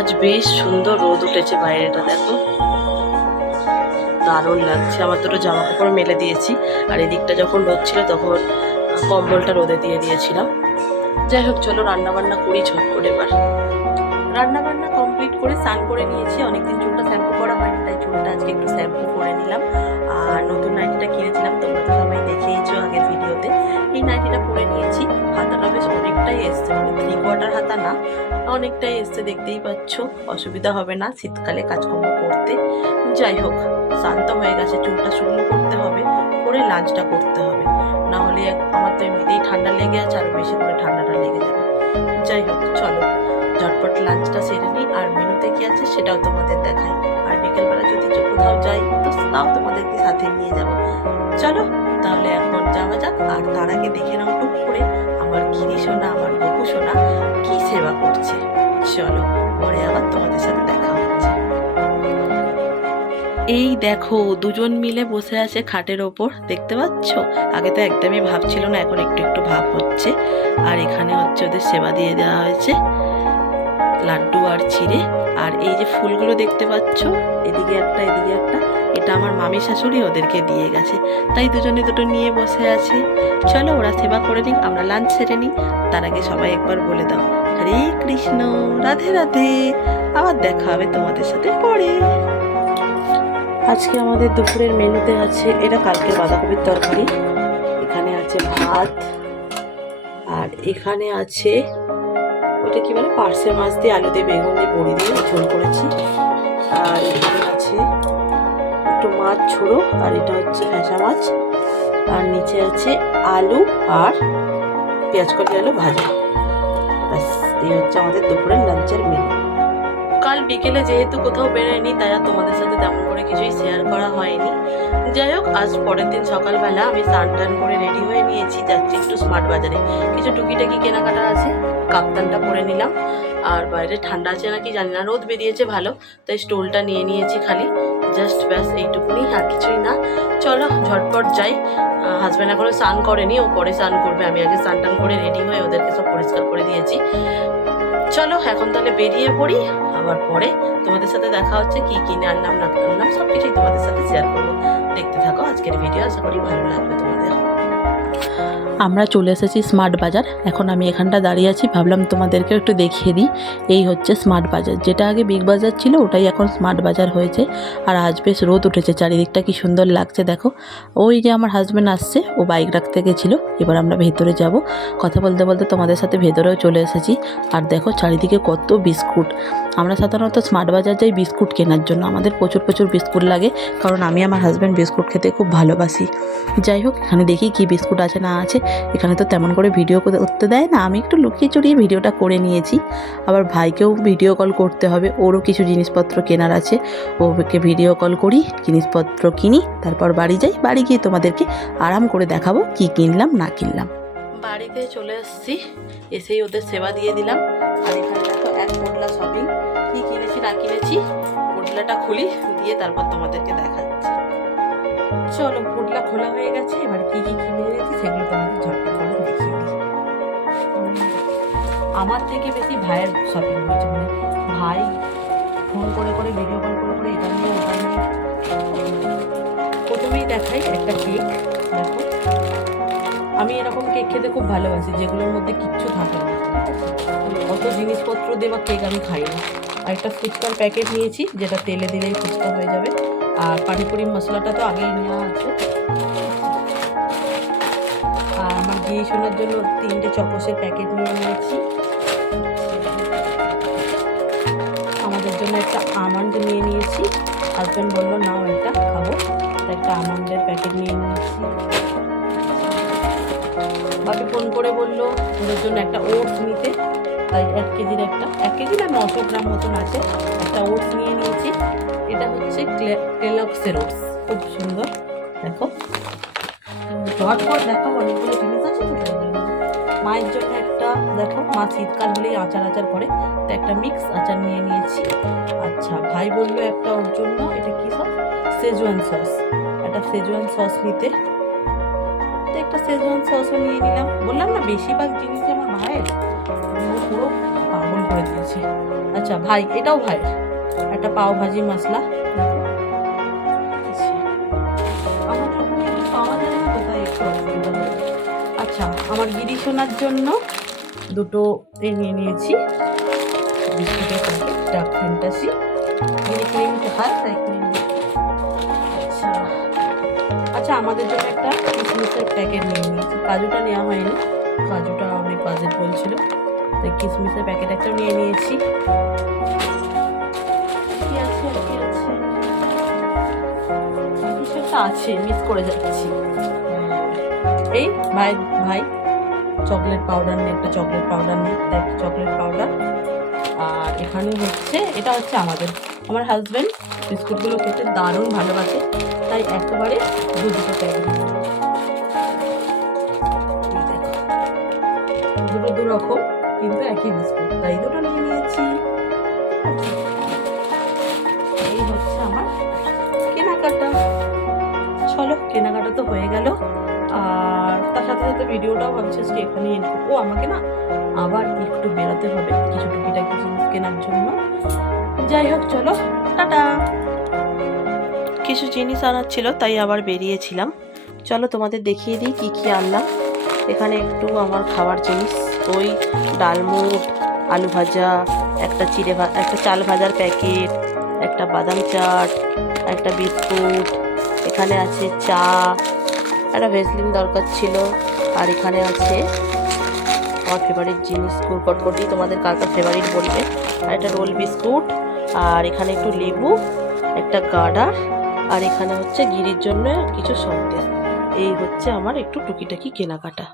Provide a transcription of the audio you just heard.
আজ বেশ সুন্দর রোদ উঠেছে বাইরেটা, দেখো। দারুণ লাগছে। আমার দুটো জামা কাপড় মেলে দিয়েছি, আর এদিকটা যখন রোদ ছিল তখন কম্বলটা রোদে দিয়ে দিয়েছিলাম। যাই হোক, চলো রান্না বান্না করি ঝট করে এবার। রান্না বান্না কমপ্লিট করে স্নান করে নিয়েছি। অনেকদিন চুলটা শ্যাম্পু করা হয়নি, তাই চুলটা আজকে একটু শ্যাম্পু করে নিলাম। আর নতুন নাইটিটা কিনেছিলাম, তোমরা তো সবাই দেখেইছো অনেকটাই এসছে মানে থ্রি কোয়ার্টার হাতা না, অনেকটাই এসছে, দেখতেই পাচ্ছ। অসুবিধা হবে না শীতকালে কাজকর্ম করতে। যাই হোক, শান্ত হয়ে গেছে, চুলটা শুকনো করতে হবে, করে লাঞ্চটা করতে হবে। না হলে আমার তো এমনিতেই ঠান্ডা লেগে আছে, আর বেশি করে ঠান্ডাটা লেগে যাবে। যাই হোক, চলো, ঝটপট লাঞ্চটা সেরে নিই। আর মেনুতে কি আছে সেটাও তোমাদের দেখাই। আর বিকেলবেলা যদি কোথাও যাই তো তাও তোমাদেরকে সাথে নিয়ে যাব। চলো তাহলে এখন যাওয়া যাক। আর তার আগে দেখে নাও টুক করে আমার গিরি সোনা, আমার বকু সোনা কি সেবা করছে। চলো, পরে আবার তোমাদের সাথে দেখা হচ্ছে। এই দেখো, দুজন মিলে বসে আছে খাটের ওপর, দেখতে পাচ্ছ? আগে তো একদমই ভাব ছিল না, এখন একটু একটু ভাব হচ্ছে। আর এখানে হচ্ছে ওদের সেবা দিয়ে দেওয়া হয়েছে, লাড্ডু আর চিড়ে আর এই যে ফুলগুলো দেখতে পাচ্ছ, এদিকে একটা এদিকে একটা, এটা আমার মামি শাশুড়ি ওদেরকে দিয়ে গেছে। তাই দুজনে দুটো নিয়ে বসে আছে। চলো ওরা সেবা করে নিক, আমরা লাঞ্চ সেরে নিই। তার আগে সবাই একবার বলে দাও, হরে কৃষ্ণ, রাধে রাধে, আবার দেখা হবে তোমাদের সাথে পরে। আজকে আমাদের দুপুরের মেনুতে আছে, এটা কালকে বাঁধাকপির তরকারি। এখানে আছে ভাত, আর এখানে আছে ওটা কি বলে? পার্সে মাছ দিয়ে আলু দিয়ে বেগুন দিয়ে বড়ি দিয়ে ঝোল করেছি। আর এখানে আছে একটু মাছ ছোড়ো আর এটা হচ্ছে ফ্যাসা মাছ। আর নিচে আছে আলু আর পেঁয়াজ কলি আলু ভাজা। ব্যাস, এই হচ্ছে আমাদের দুপুরের লাঞ্চের মেনু কাল বিকেলে যেহেতু কোথাও বেরোয়নি, তাই আর তোমাদের সাথে তেমন করে কিছুই শেয়ার করা হয়নি। যাই হোক, আজ পরের দিন সকালবেলা আমি স্নান টান করে রেডি হয়ে নিয়েছি যাচ্ছি স্মার্ট বাজারে। কিছু টুকিটাকি কেনাকাটা আছে, কাপ্তানটা পরে নিলাম। আর বাইরে ঠান্ডা আছে নাকি জানি না, রোদ বেরিয়েছে ভালো, তাই স্টোলটা নিয়ে নিয়েছি খালি। জাস্ট ব্যাস, এইটুকুনি, আর কিছুই না। চলো, ঝটপট যাই। হাজব্যান্ড এখনও স্নান করেনি, ও পরে স্নান করবে। আমি আগে স্নান টান করে রেডি হয়ে ওদেরকে সব পরিষ্কার করে দিয়েছি। চলো, এখন তাহলে বেরিয়ে পড়ি। আবার পরে তোমাদের সাথে দেখা হচ্ছে, কি কিনে আনলাম না আনলাম সব কিছুই তোমাদের সাথে শেয়ার করব। দেখতে থাকো, আজকের ভিডিও আশা করি ভালো লাগবে তোমাদের। আমরা চলে এসেছি স্মার্ট বাজার এখন আমি এখানটা দাঁড়িয়ে আছি, ভাবলাম তোমাদেরকে একটু দেখিয়ে দিই। এই হচ্ছে স্মার্ট বাজার যেটা আগে বিগ বাজার ছিল, ওটাই এখন স্মার্ট বাজার হয়েছে। আর আজ বেশ রোদ উঠেছে, চারিদিকটা কি সুন্দর লাগছে, দেখো। ওই যে আমার হাজব্যান্ড আসছে, ও বাইক রাখতে গেছিল। এবার আমরা ভেতরে যাব। কথা বলতে বলতে তোমাদের সাথে ভেতরেও চলে এসেছি। আর দেখো চারিদিকে কত বিস্কুট। আমরা সাধারণত স্মার্ট বাজার যাই বিস্কুট কেনার জন্য। আমাদের প্রচুর প্রচুর বিস্কুট লাগে। কারণ আমি আমার হাজব্যান্ড বিস্কুট খেতে খুব ভালোবাসি। যাই হোক, এখানে দেখি কি বিস্কুট আছে। না আছে, এখানে তো তেমন করে ভিডিও করতে দেয় না। আমি একটু লুকিয়ে চড়িয়ে ভিডিওটা করে নিয়েছি। আবার ভাইকেও ভিডিও কল করতে হবে, ওরও কিছু জিনিসপত্র কেনার আছে। ওকে ভিডিও কল করি, জিনিসপত্র কিনি, তারপর বাড়ি যাই। বাড়ি গিয়ে তোমাদেরকে আরাম করে দেখাবো কি কিনলাম, না কিনলাম। বাড়িতে চলে এসেছি, এসেই ওদের সেবা দিয়ে দিলাম। আর এখানে দেখো এক পোটলা শপিং কি কিনেছি, না কিনেছি। পোটলাটা খুলি, দিয়ে তারপর তোমাদেরকে দেখাচ্ছি। চলো পোটলা খোলা হয়ে গেছে, এবার কি কি কিনে এনেছি সেগুলো তোমাদের ঝটপট করে দেখিয়ে আমার থেকে বেশি ভাইয়ের শপিং হয়েছে মানে ভাই ফোন করে করে ভিডিও কল করে করে এটা নিয়ে, ওটা নিয়ে। প্রথমেই দেখাই একটা কেক দেখো। আমি এরকম কেক খেতে খুব ভালোবাসি, যেগুলোর মধ্যে কিচ্ছু থাকে না। অত জিনিসপত্র দেওয়া কেক আমি খাই না। আর একটা ফুচকার প্যাকেট নিয়েছি, যেটা তেলে দিলেই ফুচকা হয়ে যাবে। আর পানিপুরি মশলাটা তো আগেই নেওয়া আছে। আর আমার গিয়ে শোনার জন্য তিনটে চকসের প্যাকেট নিয়ে নিয়েছি। আমাদের জন্য একটা আমন্ড নিয়ে নিয়েছি। হাজব্যান্ড বলল, নাও এটা, খাব। একটা আমন্ডের প্যাকেট নিয়ে নিয়েছি। বাপি ফোন করে বলল, ওদের জন্য একটা ওটস নিতে। তাই এক কেজির একটা, এক কেজি না নশো গ্রাম মতন আছে। একটা ওটস নিয়ে নিয়েছি। হচ্ছে ক্লেলক্সের ওটস খুব সুন্দর। দেখো। ঝটপট দেখো অনেকগুলো জিনিস আছে মায়ের জন্য একটা, দেখো, মা শীতকাল হলেই আচার আচার করে। তো একটা মিক্স আচার নিয়ে নিয়েছি। আচ্ছা ভাই বলল একটা ওর জন্য। এটা কি সস সেজওয়ান সস একটা সেজওয়ান সস নিতে। তো একটা সেজওয়ান সসও নিয়ে নিলাম। বললাম না, বেশিরভাগ জিনিস আমার ভাইয়ের পুরো পাগল করে দিয়েছি। আচ্ছা ভাই, এটাও ভাই একটা পাও ভাজি মশলা। আচ্ছা। হয়। আচ্ছা আমার গিরি সোনার জন্য দুটো এ নিয়ে নিয়েছি। বিস্কুটের ফ্যান্টাসি। গিরি ক্রিম খায় তাই ক্রিম। আচ্ছা। আচ্ছা আমাদের জন্য একটা কিসমিসের প্যাকেট নিয়ে নিয়েছি। কাজুটা নেওয়া হয়নি। কাজুটা অনেক বাজেট বলছিল। তাই কিসমিসের প্যাকেট একটা নিয়ে নিয়েছি। একটা আছে মিস করে যাচ্ছি। এই, ভাই ভাই চকলেট পাউডার নিয়ে একটা চকলেট পাউডার নিয়ে তাই চকলেট পাউডার আর এখানে হচ্ছে, এটা হচ্ছে আমাদের। আমার হাজব্যান্ড বিস্কুটগুলো খেতে দারুণ ভালোবাসে, তাই একেবারে দু দুটো প্যাকেট দুটো দু রকম, কিন্তু একই বিস্কুট, তাই দুটো নিয়ে নিয়েছি। এই হচ্ছে আমার কেনাকাটা। চলো, কেনাকাটা তো হয়ে গেল। আর তার সাথে সাথে ভিডিওটাও ভাবছি আজকে এখানে ও আমাকে না আবার একটু বেরোতে হবে, কিছু টুকিটাকি জিনিস কেনার জন্য। যাই হোক, চলো, টাটা। কিছু জিনিস আনার ছিল, তাই আবার বেরিয়েছিলাম। চলো, তোমাদের দেখিয়ে দিই কী কী আনলাম। এখানে একটু আমার খাবার জিনিস ওই ডালমুট আলু ভাজা, একটা চিড়ে একটা চাল ভাজার প্যাকেট, একটা বাদাম চাট, একটা বিস্কুট এখানে আছে চা, একটা ভেসলিন দরকার ছিল। আর এখানে আছে আমার ফেভারিট জিনিস কুরকটকটি তোমাদের কার কার ফেভারিট বলবে? আর একটা রোল বিস্কুট, আর এখানে একটু লেবু, একটা গার্ডার আর এখানে হচ্ছে গিরির জন্য কিছু সন্দেশ এই হচ্ছে আমার একটু টুকিটাকি কেনাকাটা।